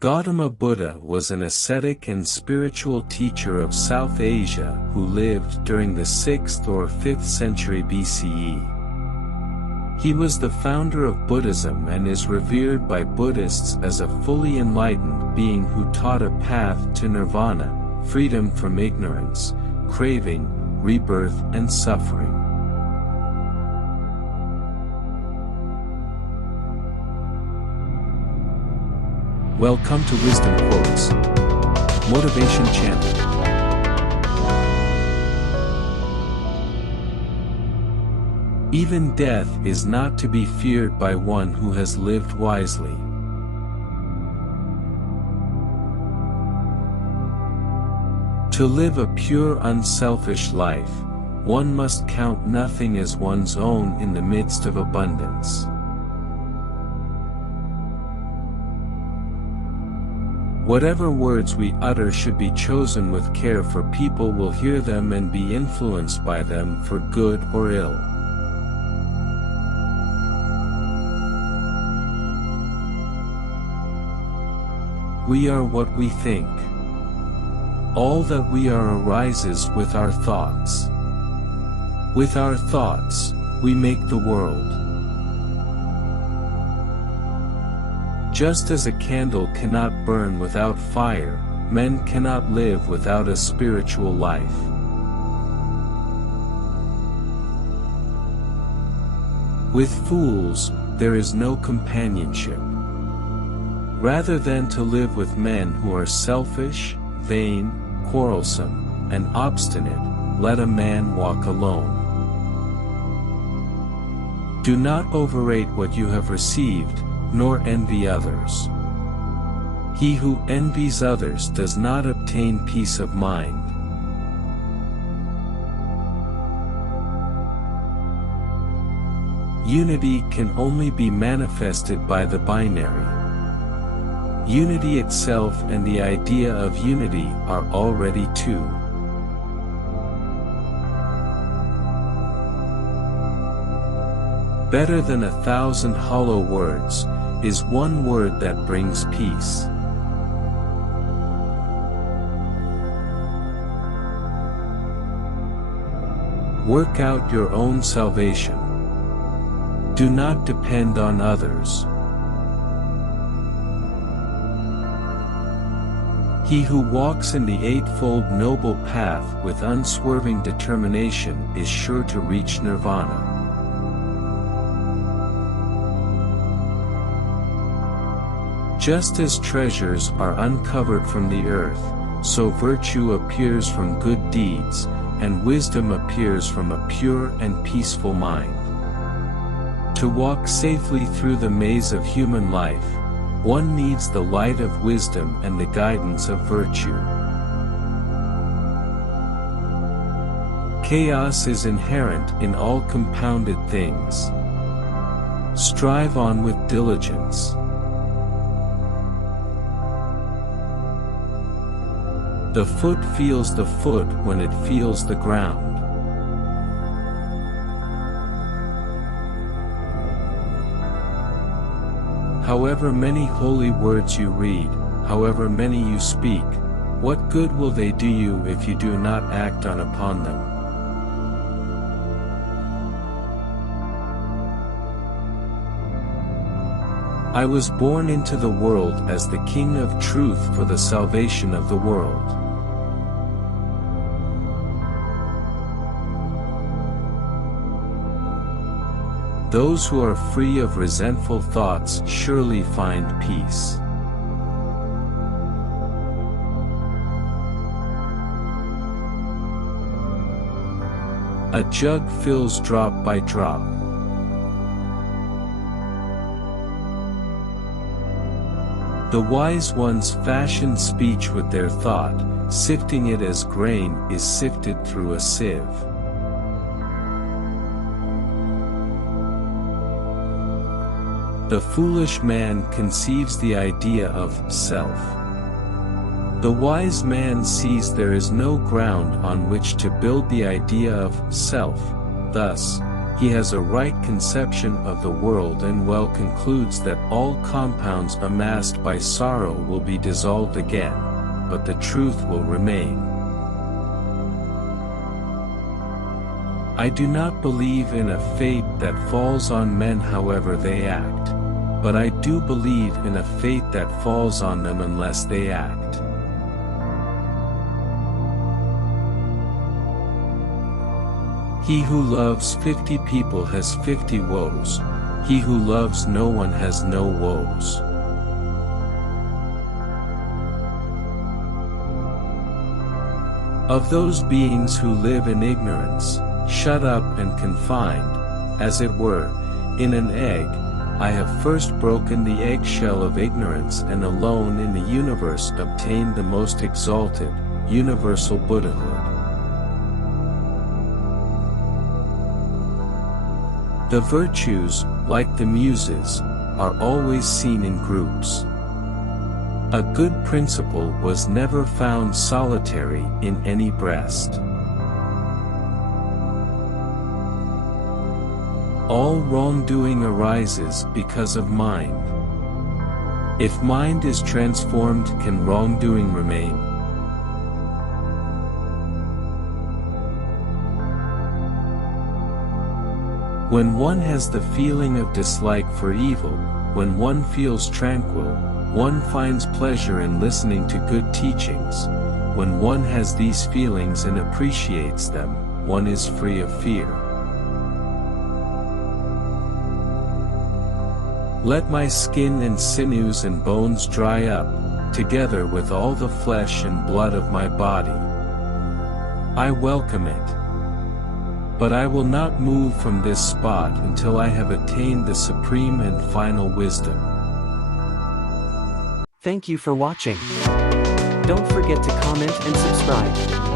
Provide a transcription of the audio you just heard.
Gautama Buddha was an ascetic and spiritual teacher of South Asia who lived during the 6th or 5th century BCE. He was the founder of Buddhism and is revered by Buddhists as a fully enlightened being who taught a path to Nirvana, freedom from ignorance, craving, rebirth and suffering. Welcome to Wisdom Quotes. Motivation Channel. Even death is not to be feared by one who has lived wisely. To live a pure unselfish life, one must count nothing as one's own in the midst of abundance. Whatever words we utter should be chosen with care, for people will hear them and be influenced by them for good or ill. We are what we think. All that we are arises with our thoughts. With our thoughts, we make the world. Just as a candle cannot burn without fire, men cannot live without a spiritual life. With fools, there is no companionship. Rather than to live with men who are selfish, vain, quarrelsome, and obstinate, let a man walk alone. Do not overrate what you have received, nor envy others. He who envies others does not obtain peace of mind. Unity can only be manifested by the binary. Unity itself and the idea of unity are already two. Better than 1,000 hollow words is one word that brings peace. Work out your own salvation. Do not depend on others. He who walks in the Eightfold Noble Path with unswerving determination is sure to reach Nirvana. Just as treasures are uncovered from the earth, so virtue appears from good deeds, and wisdom appears from a pure and peaceful mind. To walk safely through the maze of human life, one needs the light of wisdom and the guidance of virtue. Chaos is inherent in all compounded things. Strive on with diligence. The foot feels the foot when it feels the ground. However many holy words you read, however many you speak, what good will they do you if you do not act on upon them? I was born into the world as the King of Truth for the salvation of the world. Those who are free of resentful thoughts surely find peace. A jug fills drop by drop. The wise ones fashion speech with their thought, sifting it as grain is sifted through a sieve. The foolish man conceives the idea of self. The wise man sees there is no ground on which to build the idea of self, thus, he has a right conception of the world and well concludes that all compounds amassed by sorrow will be dissolved again, but the truth will remain. I do not believe in a fate that falls on men however they act, but I do believe in a fate that falls on them unless they act. He who loves 50 people has 50 woes, he who loves no one has no woes. Of those beings who live in ignorance, shut up and confined, as it were, in an egg, I have first broken the eggshell of ignorance and alone in the universe obtained the most exalted, universal Buddhahood. The virtues, like the muses, are always seen in groups. A good principle was never found solitary in any breast. All wrongdoing arises because of mind. If mind is transformed, can wrongdoing remain? When one has the feeling of dislike for evil, when one feels tranquil, one finds pleasure in listening to good teachings. When one has these feelings and appreciates them, one is free of fear. Let my skin and sinews and bones dry up, together with all the flesh and blood of my body. I welcome it. But I will not move from this spot until I have attained the supreme and final wisdom. Thank you for watching. Don't forget to comment and subscribe.